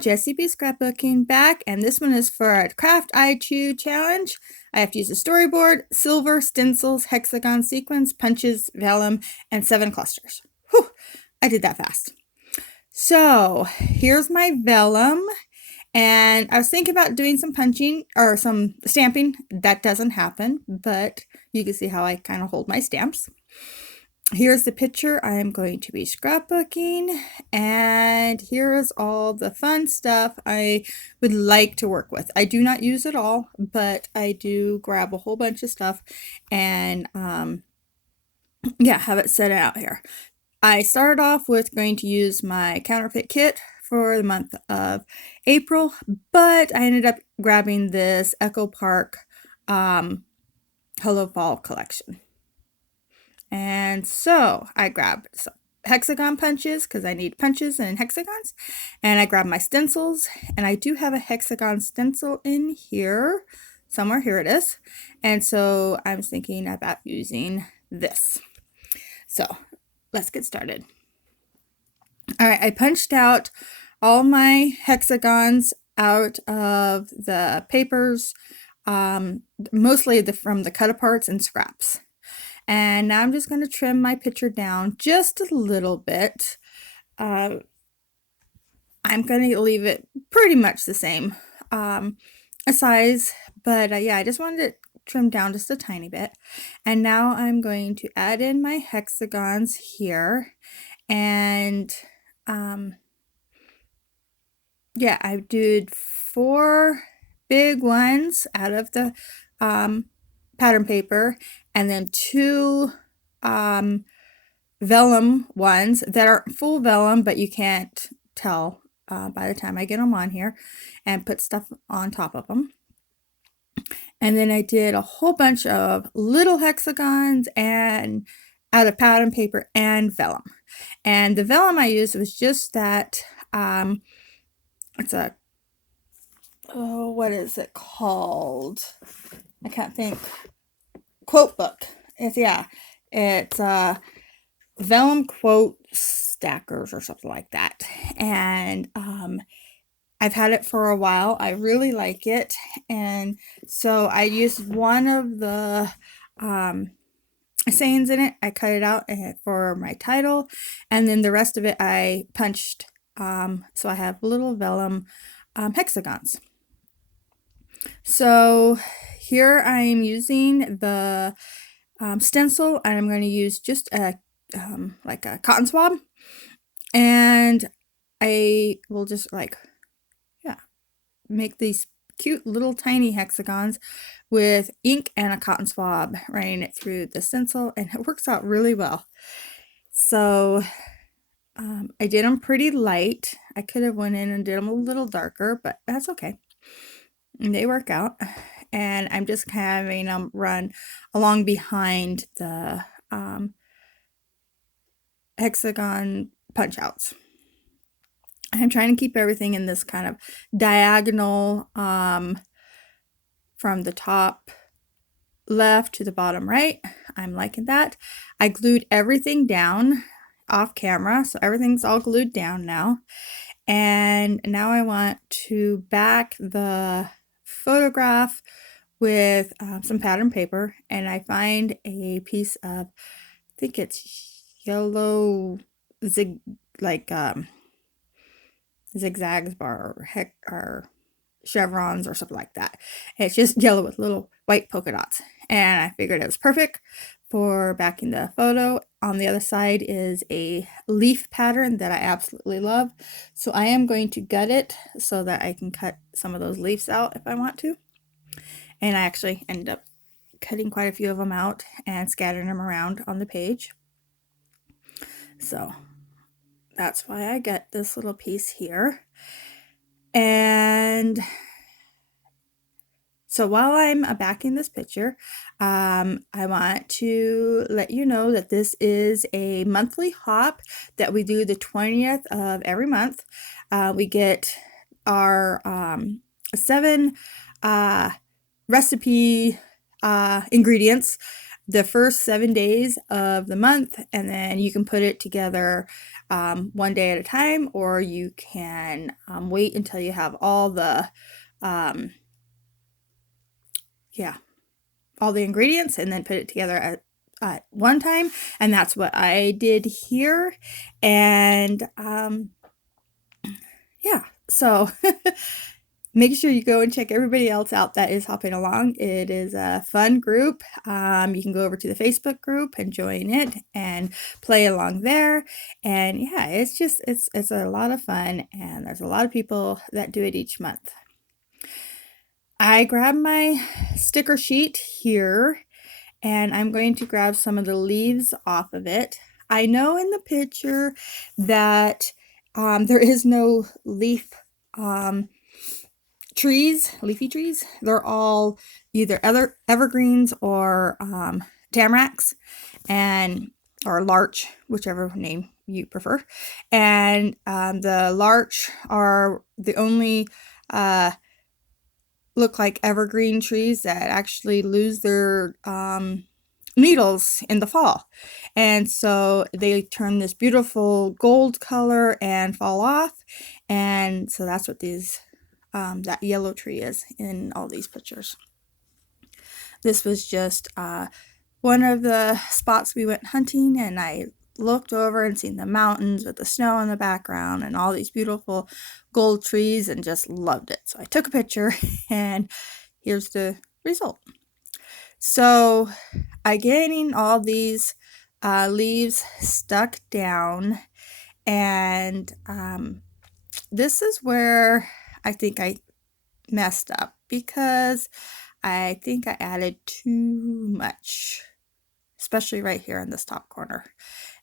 Jessie B Scrapbooking back, and this one is for a Craft I Chew challenge. I have to use a storyboard, silver, stencils, hexagon sequins, punches, vellum, and 7 clusters. Whew, I did that fast. So here's my vellum, and I was thinking about doing some punching or some stamping. That doesn't happen, but you can see how I kind of hold my stamps. Here's the picture I'm going to be scrapbooking, and here is all the fun stuff I would like to work with. I do not use it all, but I do grab a whole bunch of stuff and yeah, have it set out here. I started off with going to use my counterfeit kit for the month of April, but I ended up grabbing this Echo Park Hello Fall collection. And so I grabbed some hexagon punches because I need punches and hexagons. And I grabbed my stencils, and I do have a hexagon stencil in here somewhere. Here it is. And so I was thinking about using this. So let's get started. All right, I punched out all my hexagons out of the papers, mostly from the cut aparts and scraps. And now I'm just going to trim my picture down just a little bit. I'm going to leave it pretty much the same size, but yeah, I just wanted it trimmed down just a tiny bit. And now I'm going to add in my hexagons here, and yeah, I did 4 big ones out of the pattern paper, and then 2 vellum ones that are full vellum, but you can't tell by the time I get them on here, and put stuff on top of them. And then I did a whole bunch of little hexagons and out of pattern paper and vellum. And the vellum I used was just that, it's a, oh, what is it called? I can't think. Quote book. It's vellum quote stackers or something like that. And I've had it for a while. I really like it. And so I used one of the sayings in it. I cut it out for my title, and then the rest of it I punched. So I have little vellum hexagons. So here I'm using the stencil, and I'm going to use just a like a cotton swab, and I will just make these cute little tiny hexagons with ink and a cotton swab, running it through the stencil, and it works out really well. So I did them pretty light. I could have went in and did them a little darker, but that's okay. And they work out. And I'm just having them run along behind the hexagon punch outs. I'm trying to keep everything in this kind of diagonal from the top left to the bottom right. I'm liking that. I glued everything down off camera, so everything's all glued down now. And now I want to back the photograph with some pattern paper, and I find a piece of, I think it's yellow zigzags or chevrons or something like that. And it's just yellow with little white polka dots, and I figured it was perfect for backing the photo. On the other side is a leaf pattern that I absolutely love, so I am going to gut it so that I can cut some of those leaves out if I want to. And I actually ended up cutting quite a few of them out and scattering them around on the page. So that's why I got this little piece here. And so while I'm backing this picture, I want to let you know that this is a monthly hop that we do the 20th of every month. We get our 7 recipe ingredients the first 7 days of the month, and then you can put it together one day at a time, or you can wait until you have all the all the ingredients and then put it together at one time. And that's what I did here. And yeah, so make sure you go and check everybody else out that is hopping along. It is a fun group. You can go over to the Facebook group and join it and play along there. And yeah, it's just, it's a lot of fun, and there's a lot of people that do it each month. I grabbed my sticker sheet here, and I'm going to grab some of the leaves off of it. I know in the picture that there is no leafy trees. They're all either evergreens or tamaracks or larch, whichever name you prefer. And the larch are the only look like evergreen trees that actually lose their needles in the fall, and so they turn this beautiful gold color and fall off. And so that's what these that yellow tree is in all these pictures. This was just one of the spots we went hunting, and I looked over and seen the mountains with the snow in the background and all these beautiful gold trees, and just loved it. So I took a picture, and here's the result. So I getting all these leaves stuck down, and this is where I think I messed up, because I think I added too much, especially right here in this top corner.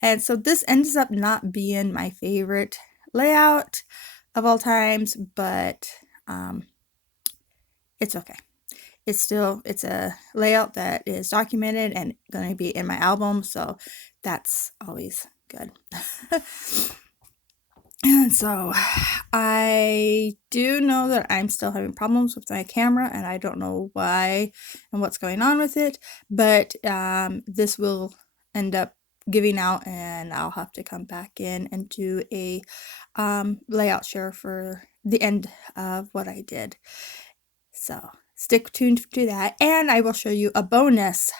And so this ends up not being my favorite layout of all times, but it's okay. It's a layout that is documented and going to be in my album, so that's always good. And so I do know that I'm still having problems with my camera, and I don't know why and what's going on with it, but this will end up giving out, and I'll have to come back in and do a layout share for the end of what I did. So stick tuned to that, and I will show you a bonus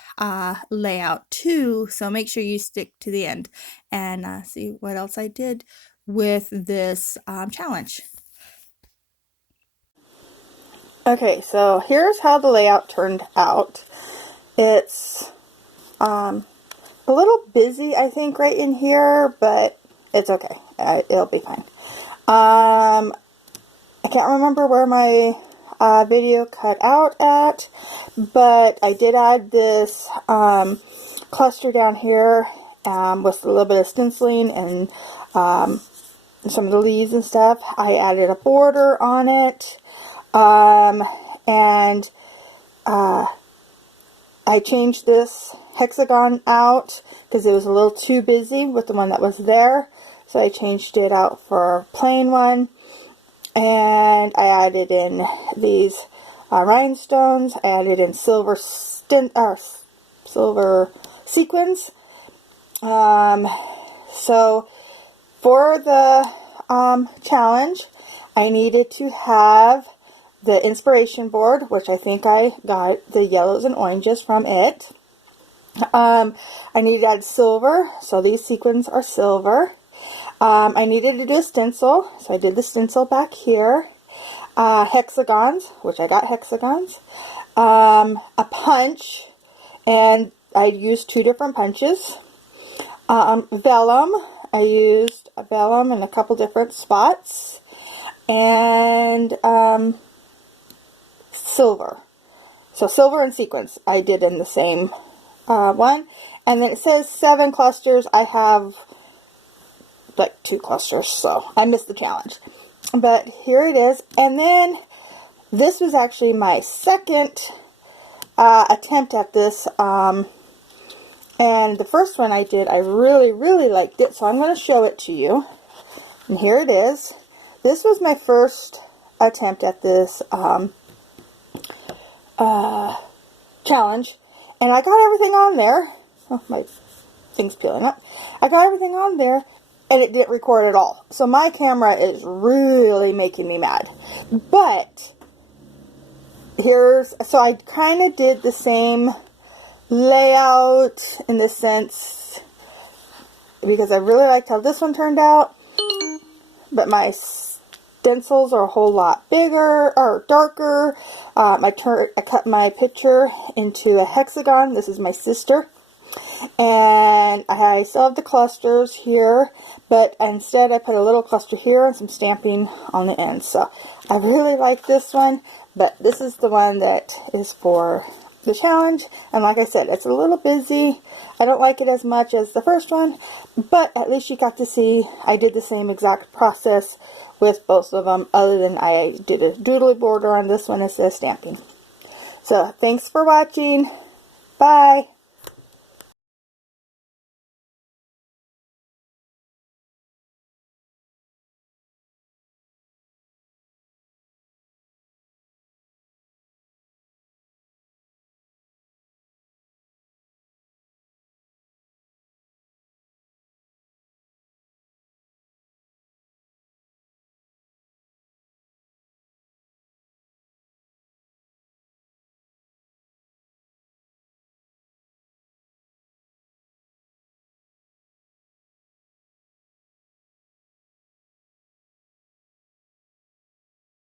layout too, so make sure you stick to the end and see what else I did with this challenge. Okay, so here's how the layout turned out. It's a little busy, I think, right in here, but it's okay. It'll be fine. I can't remember where my video cut out at, but I did add this cluster down here with a little bit of stenciling and some of the leaves and stuff. I added a border on it, and I changed this hexagon out because it was a little too busy with the one that was there, so I changed it out for a plain one. And I added in these rhinestones. I added in silver sequins. So for the challenge, I needed to have the inspiration board, which I think I got the yellows and oranges from it. I needed to add silver, so these sequins are silver. I needed to do a stencil, so I did the stencil back here. Hexagons, which I got hexagons. A punch, and I used 2 different punches. Vellum, I used a vellum in a couple different spots. And silver. So silver and sequins I did in the same one. And then it says 7 clusters. I have like 2 clusters, so I missed the challenge. But here it is. And then this was actually my second attempt at this. And the first one I did, I really, really liked it. So I'm going to show it to you. And here it is. This was my first attempt at this challenge. And I got everything on there. Oh, my thing's peeling up. I got everything on there, and it didn't record at all. So my camera is really making me mad. But so I kind of did the same layout in this sense, because I really liked how this one turned out, but my stencils are a whole lot bigger or darker. I cut my picture into a hexagon. This is my sister, and I still have the clusters here, but instead I put a little cluster here and some stamping on the end. So I really like this one, but this is the one that is for the challenge. And like I said, it's a little busy. I don't like it as much as the first one, but at least you got to see I did the same exact process with both of them, other than I did a doodly border on this one instead of stamping. So thanks for watching. Bye.